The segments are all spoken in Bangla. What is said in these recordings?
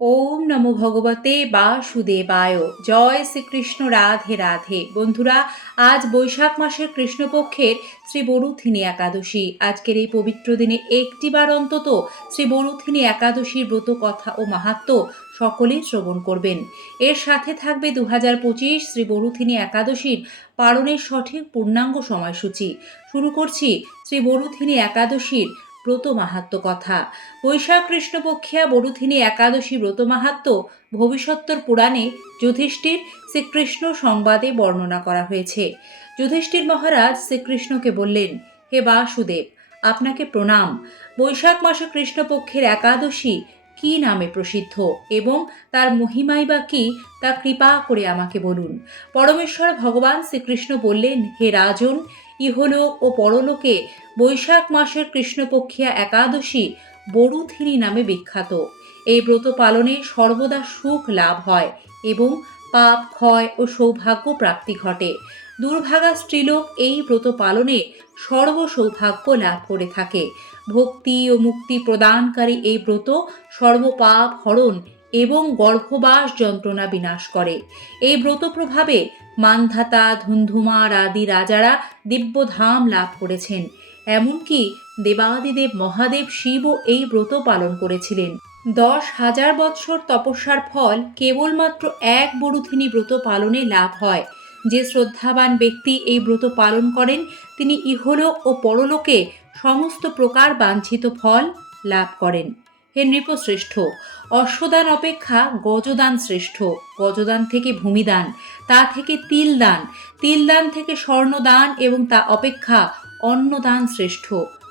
ওম নমো ভগবতে বাসুদেবায়। জয় শ্রীকৃষ্ণ রাধে রাধে। বন্ধুরা, আজ বৈশাখ মাসের কৃষ্ণপক্ষের শ্রী বরুথিনী একাদশী। আজকের এই পবিত্র দিনে একটিবার অন্তত শ্রী বরুথিনী একাদশীর ব্রত কথা ও মাহাত্ম সকলেই শ্রবণ করবেন। এর সাথে থাকবে দু হাজার পঁচিশ শ্রী বরুথিনী একাদশীর পালনের সঠিক পূর্ণাঙ্গ সময়সূচি। শুরু করছি শ্রী বরুথিনী একাদশীর ব্রত মাহাত্ম কথা। বৈশাখ কৃষ্ণপক্ষিয়া বরুথিনী একাদশী ব্রত মাহাত্ম ভবিষ্যত্তর পুরাণে যুধিষ্ঠির শ্রীকৃষ্ণ সংবাদে বর্ণনা করা হয়েছে। যুধিষ্ঠির মহারাজ শ্রীকৃষ্ণকে বললেন, হে বাসুদেব, আপনাকে প্রণাম। বৈশাখ মাসে কৃষ্ণপক্ষের একাদশী কি নামে প্রসিদ্ধ এবং তার মহিমাই বা কি, তা কৃপা করে আমাকে বলুন। পরমেশ্বর ভগবান শ্রীকৃষ্ণ বললেন, হে রাজন ইহলোক ও পরলোকে বৈশাখ মাসের কৃষ্ণপক্ষিয়া একাদশী বরুথিনী নামে বিখ্যাত। এই ব্রত পালনে সর্বদা সুখ লাভ হয় এবং পাপ, ক্ষয় ও সৌভাগ্য প্রাপ্তি ঘটে। দুর্ভাগা স্ত্রীলোক এই ব্রত পালনে সর্ব সৌভাগ্য লাভ করে থাকে। ভক্তি ও মুক্তি প্রদানকারী এই ব্রত সর্বপাপ হরণ এবং গর্ভবাস যন্ত্রণা বিনাশ করে। এই ব্রত প্রভাবে মানধাতা ধুন্ধুমার আদি রাজারা দিব্যধাম লাভ করেছেন। এমনকি দেবাদিদেব মহাদেব শিবও এই ব্রত পালন করেছিলেন। দশ হাজার বৎসর তপস্যার ফল কেবলমাত্র এক বরুথিনী ব্রত পালনে লাভ হয়। যে শ্রদ্ধাবান ব্যক্তি এই ব্রত পালন করেন, তিনি ইহলোক ও পরলোকে সমস্ত প্রকার বাঞ্ছিত ফল লাভ করেন। হে নৃপশ্রেষ্ঠ, অশ্বদান অপেক্ষা গজদান শ্রেষ্ঠ। গজদান থেকে ভূমিদান, তা থেকে তিলদান। তিলদান থেকে স্বর্ণদান এবং তা অপেক্ষা অন্নদান শ্রেষ্ঠ।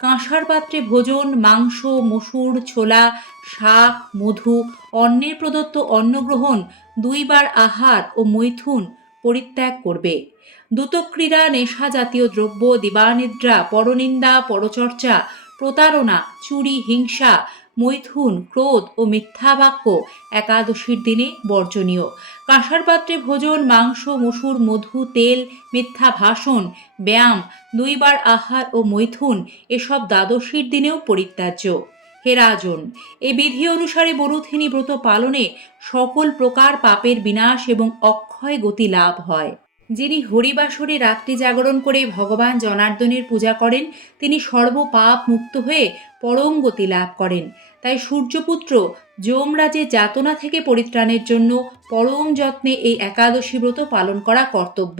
কাঁসার পাত্রে ভোজন, মাংস, মসুর, ছোলা, শাক, মধু, অন্নের প্রদত্ত অন্নগ্রহণ, দুইবার আহার ও মৈথুন পরিত্যাগ করবে। দ্রুতক্রীড়া, নেশা জাতীয় দ্রব্য, দিবানিদ্রা, পরনিন্দা, পরচর্চা, প্রতারণা, চুরি, হিংসা মৈথুন, ক্রোধ ও মিথ্যা বাক্য একাদশীর দিনে বর্জনীয়। কাঁসার পাত্রে ভোজন, মাংস, মসুর, মধু, তেল, মিথ্যা ভাষণ, ব্যায়াম, দুইবার আহার ও মৈথুন এসব দ্বাদশীর দিনেও পরিত্যাজ্য। হে রাজন, এ বিধি অনুসারে বরুথিনী ব্রত পালনে সকল প্রকার পাপের বিনাশ এবং অক্ষয় গতি লাভ হয়। যিনি হরিবাসরে রাত্রি জাগরণ করে ভগবান জনার্দনের পূজা করেন, তিনি সর্বপাপ মুক্ত হয়ে পরম গতি লাভ করেন। তাই সূর্যপুত্র যমরাজের যাতনা থেকে পরিত্রাণের জন্য পরম যত্নে এই একাদশী ব্রত পালন করা কর্তব্য।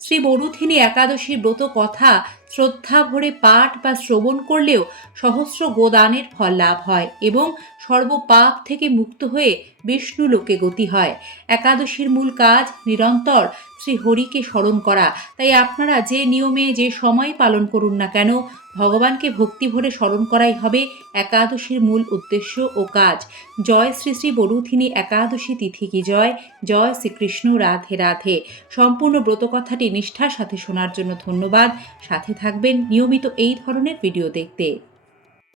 শ্রী বরুথিনী একাদশী ব্রত কথা শ্রদ্ধা ভরে পাঠ বা শ্রবণ করলেও সহস্র গোদানের ফল লাভ হয় এবং সর্বপাপ থেকে মুক্ত হয়ে বিষ্ণু লোকে গতি হয়। একাদশীর মূল কাজ নিরন্তর শ্রী হরিকে স্মরণ করা। তাই আপনারা যে নিয়মে, যে সময় পালন করুন না কেন, ভগবানকে ভক্তি ভরে স্মরণ করাই হবে একাদশীর মূল উদ্দেশ্য ও কাজ। জয় শ্রী শ্রী বরুথিনী একাদশী তিথি কি জয়? জয় শ্রীকৃষ্ণ, রাধে রাধে। সম্পূর্ণ ব্রতকথাটি নিষ্ঠার সাথে শোনার জন্য ধন্যবাদ। সাথে থাকবেন নিয়মিত এই ধরনের ভিডিও দেখতে।